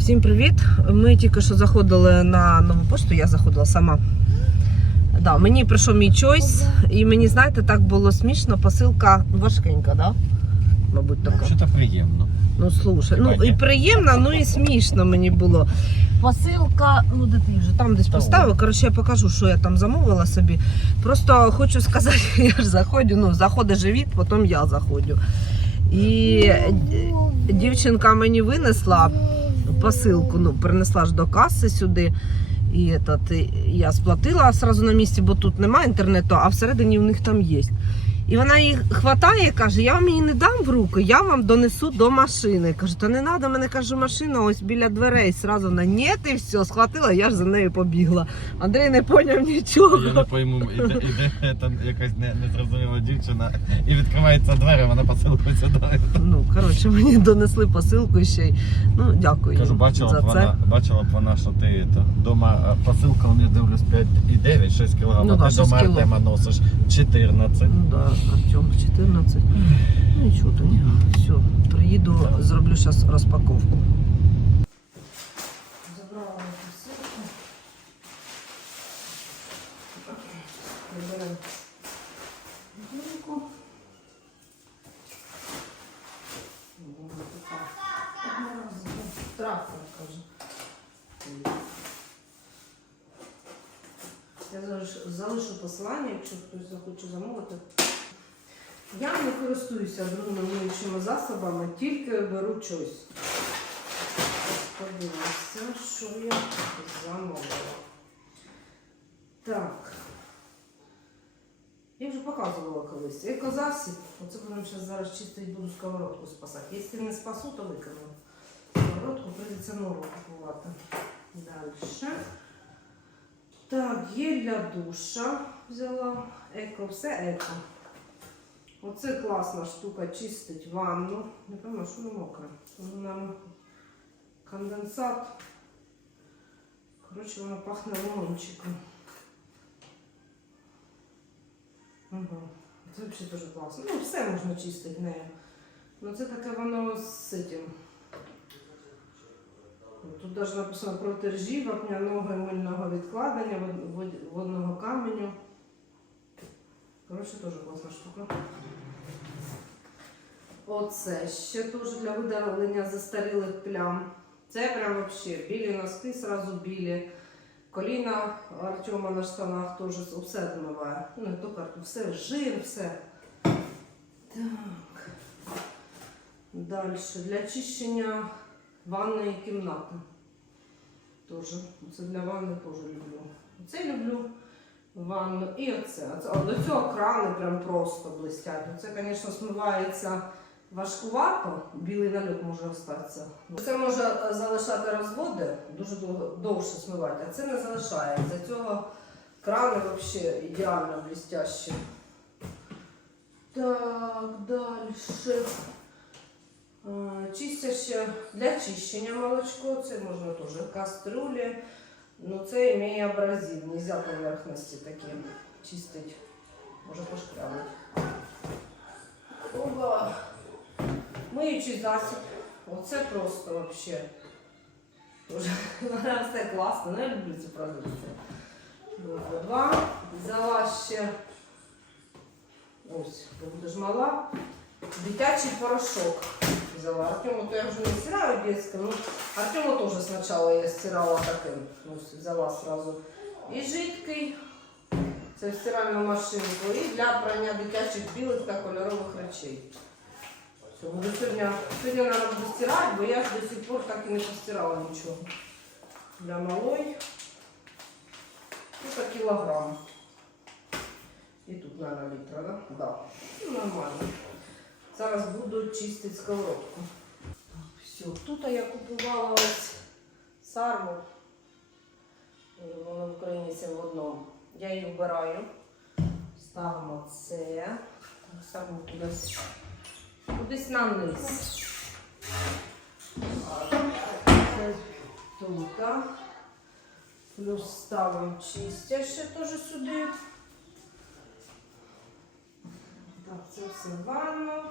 Всім привіт! Ми тільки що заходили на нову пошту, я заходила сама. Да, мені прийшов мій чойс, і мені, знаєте, так було смішно. Посилка важкенька, да? Мабуть, така. Що то приємно. Ну слушай, ну і приємно, ну і смішно мені було. Посилка, ну де ти вже там десь поставив. Коротше, я покажу, що я там замовила собі. Просто хочу сказати, я ж заходжу, ну, заходить живіт, потім я заходжу. І е, дівчинка мені винесла посилку, ну, принесла ж до каси сюди. І этот, я сплатила одразу на місці, бо тут немає інтернету, а всередині в них там є. І вона її хватає і каже: я вам її не дам в руки, я вам донесу до машини. Кажу, та не треба, мене каже, машина ось біля дверей. Сразу на ні, і все, схватила, я ж за нею побігла. Андрій не поняв нічого. Я не пойму, іде, іде там якась не, незрозуміла дівчина і відкривається двері, вона посилку сюди. Ну, коротше, мені донесли посилку ще й. Ну, дякую Кажу, бачила за б це. вона, бачила б вона, що ти то, дома е, посилка, я дивлюсь 5,9, 6 кг, Ну а да, ти 6 дома кіло. Артема носиш 14. Ну да, Артем 14. Ну, Нічого тоді. Все, приїду, зроблю зараз розпаковку. Забрала посилку. Така одноразова. Трактор, каже. Я залишу посилання, якщо хтось захоче замовити. Користуюся брудними миючими засобами, тільки беру чось. Подивимося, що я замовила. Так. Я вже показувала колись. Екозасіб. Оце будемо зараз чистити, буду сковородку спасати. Якщо не спасу, то викину. Сковородку прийдеться нову купувати. Далі. Так, є для душа взяла. Еко, все еко. Оце класна штука, чистить ванну. Не пойму, що не мокре. Воно нам конденсат. Коротше, воно пахне лимончиком. Угу. Це взагалі дуже класно. Ну, все можна чистити нею. Ну це таке воно з цим. Тут навіть написано проти ржі, вапняного і мильного відкладення, вод- вод- водного каменю. Коротше, теж класна штука. Оце ще теж для видалення застарілих плям. Це прям вообще білі носки, сразу білі. Коліна Артема на штанах теж все змиває. Ну, не тільки Артем, все, жир, все. Так. Далі. Для чищення ванної кімнати. Тоже. Це для ванни теж люблю. Оце люблю ванну. І оце. до цього крани прям просто блистять. Це, звісно, смивається важкувато, білий нальот може остатися. Це може е, залишати розводи, дуже довше смивати, а це не залишає. За цього крани взагалі ідеально блістящі. Так, далі. Е, Чистяще для чищення молочко, це можна теж в кастрюлі. Ну це має абразив, нельзя поверхності такі чистить. Може пошкрябати. Оба. Миючий засіб. Оце просто вообще. Все класно, ну, я люблю цю продукцію. Два. Взяла ще. Ось, бо будеш мала. Дитячий порошок взяла. Артему то я вже не стираю детским, ну Артему тоже сначала я стирала таким. Ось взяла сразу. І жидкий. Це в стиральну машинку. І для прання дитячих білих та кольорових речей. Все, буду сьогодні, сьогодні треба буду стирати, бо я ж до сих пор так і не постирала нічого. Для малої. Ну, кілограм. І тут, наверное, літра, да? Да. Ну, нормально. Зараз буду чистити сковородку. Все. Тут я купувала ось сарму. Воно в Україні це в одному. Я її вбираю. Ставимо це. Так, Ставимо кудись. Кудись на низ. Це тут. Плюс ставимо чистяще теж сюди. Так, це все в ванну,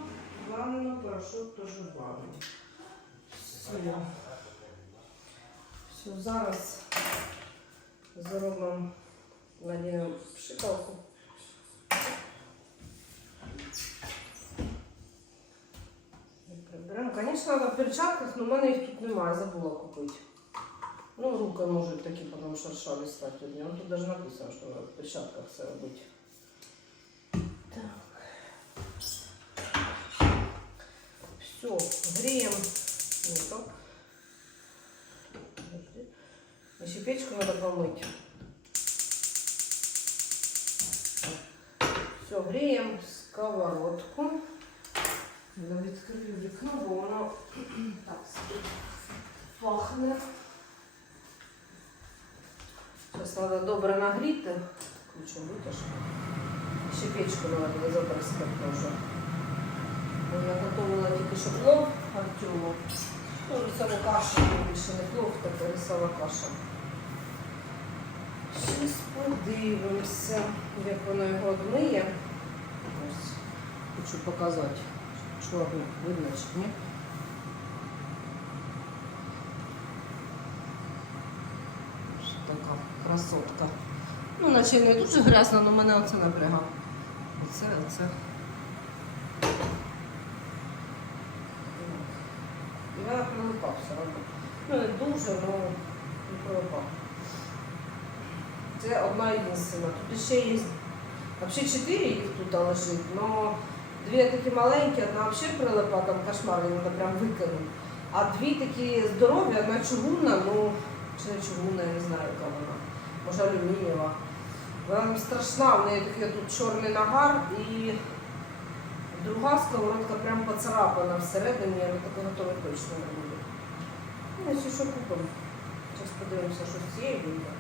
ванну, порошок теж в ванну. Все. Все, зараз зробимо надіємо пшикалку. Приберемо. Звісно, на перчатках, але в мене їх тут немає, забула купити. Ну, руки можуть такі потім шершаві стати одні. Ну, тут навіть написано, що в перчатках це робити. Так. Все, то. Подожди. Еще печку надо помыть. Все, греем сковородку. Я відкрию вікно, бо воно так собі пахне. Зараз треба добре нагріти. Ключом витяжку. Ще печку треба буде заприскати теж. Я готувала тільки що плов Артему. Ну, рисова каша, більше не плов, така рисова каша. Щось подивимося, як воно його одмиє. Ось хочу показати, ну, видно така красотка. Ну, наче не дуже грязно, але мене оце напрягає. Оце, оце. І вона прилипав все одно. Ну, не дуже, але прилипав. Це одна єдина. Тут ще є, взагалі чотири їх тут лежить, але дві такі маленькі, одна взагалі прилипа, там кошмар, її треба прям викинути. А дві такі здорові, одна чугунна, ну, чи не чугунна, я не знаю, яка вона. Може алюмінієва. Вона страшна, в неї такий тут чорний нагар і друга сковородка прям поцарапана всередині, але такого готове точно не буде. Ну, якщо що купимо. Зараз подивимося, що з цієї вийде.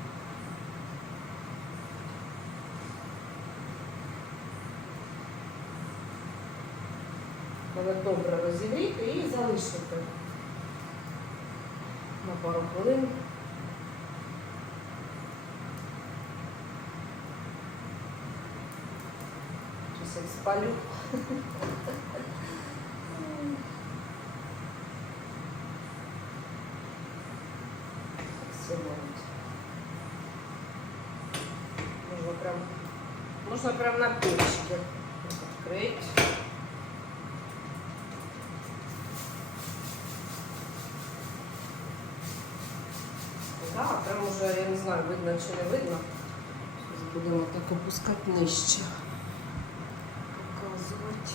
Треба добре розігріти і залишити на пару хвилин. Сейчас я спалю. Все будет. Можно прям, можно прям на печке открыть. Да, прям уже, я не знаю, видно чи не видно. Зараз будемо так опускати нижче. Показувати.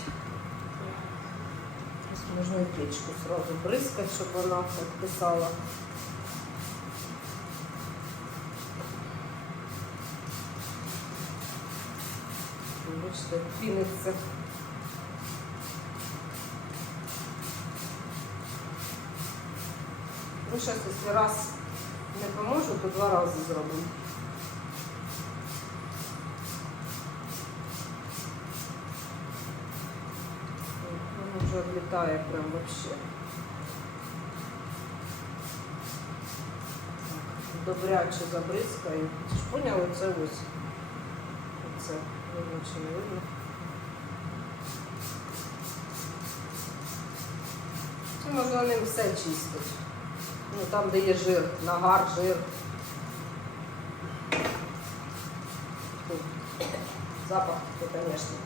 Просто можна і печку сразу бризкати, щоб вона так писала. Бачите, піниться. Ну, зараз, якщо раз не поможу, то два рази зробимо. Воно вже облітає прям вообще. Добряче забризкаю. Поняли, це ось. Видно видно. Це можна ним все чистити. Ну, там, де є жир, нагар, жир. Запах, то, звісно,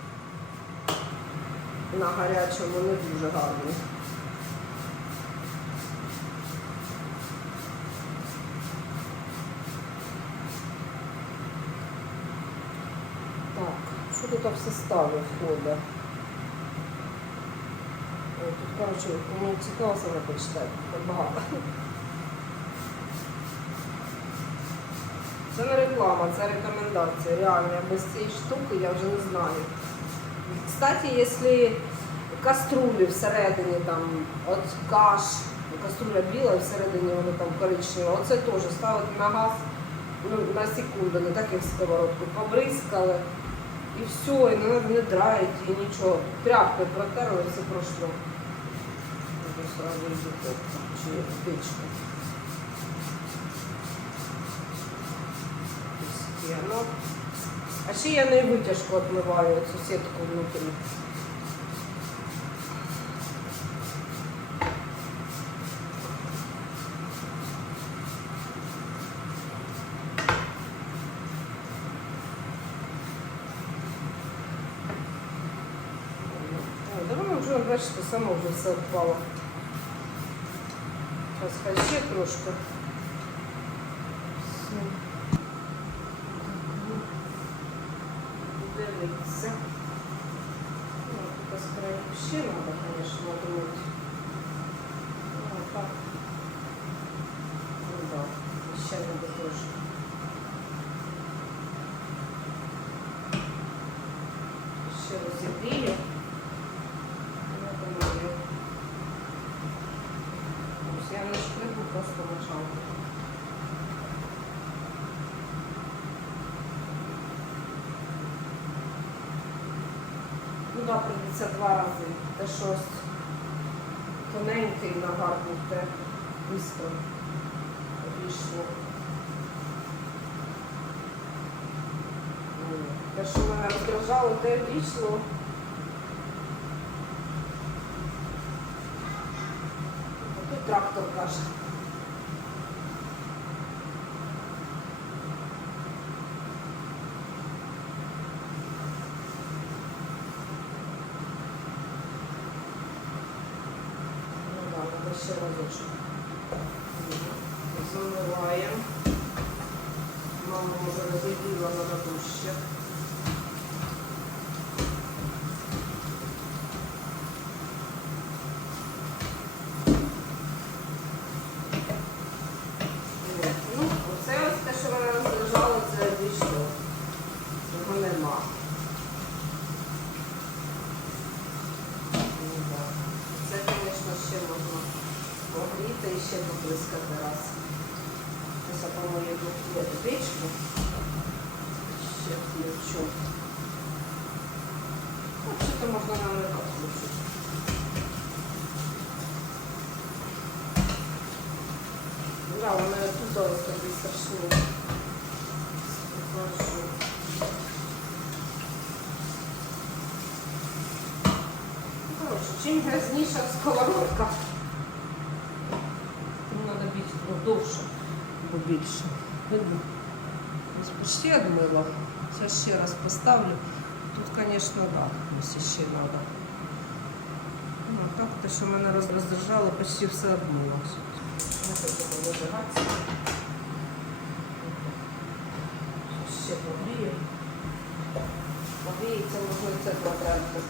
на гарячому не дуже гарний. Так, що тут в составі входить? Ой, Тут, коротше, кому цікаво саме почитати, тут багато. Це не реклама, це рекомендація. Реально, без цієї штуки я вже не знаю. Кстати, якщо каструлі всередині там от каш, каструля біла, всередині воно там коричневе, оце теж ставити на газ ну, на секунду, не так як сковородку, побризкали і все, і не треба не драїти, і нічого. Тряпкою протерли, все пройшло. Треба сразу в духовку чи печка. печку. А ще я не витяжку відмиваю, цю сітку внутрі. Бачите, само вже все впало. Зараз ще трошки. Все. Дивіться. Ну, тут з краю ще треба, звісно, думати. Ну, а так. Ну, да. Ще треба трошки. Ще розігрію. Я думаю, ось я не шкребу, просто мочалку. Ну прийдеться два рази. Те щось тоненьке і нагадуйте быстро вийшло. Те, що мене роздражало, те вийшло. Тут трактор каже. Ну да, надо ще разочок. Замиваємо. Мама вже розігріла на дужче. Ну, оце ось те, що мене роздражало, це вийшло. Його нема. Ну, да. Це, звісно, ще можна погріти і ще поблискати раз. Я помою тут печку. Ще включу. Ну, що-то можна на руках включити. Да, вона такий страшний. Ну, Коротше, чим грязніша сковородка, тим треба більше, ну, довше, бо більше. Видно? Ось почти одмила. Зараз ще раз поставлю. Тут, звісно, да, ось ще треба. Ну, так, те, що мене роз- роздражало, почти все одмило. Не хочу вижигатися. Ще погрію. Погріється, і це потрапити.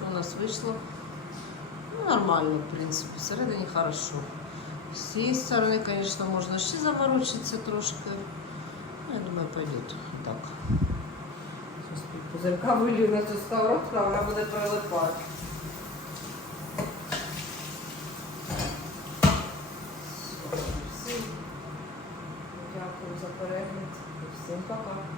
Що у нас вийшло. Ну, нормально, в принципі, всередині хорошо. З цієї сторони, звісно, можна ще заморочитися трошки. Ну, я думаю, пойдет так. Пузирка вилью на цю сковородку, а вона буде прилипати. Дякую за перегляд. Всім пока.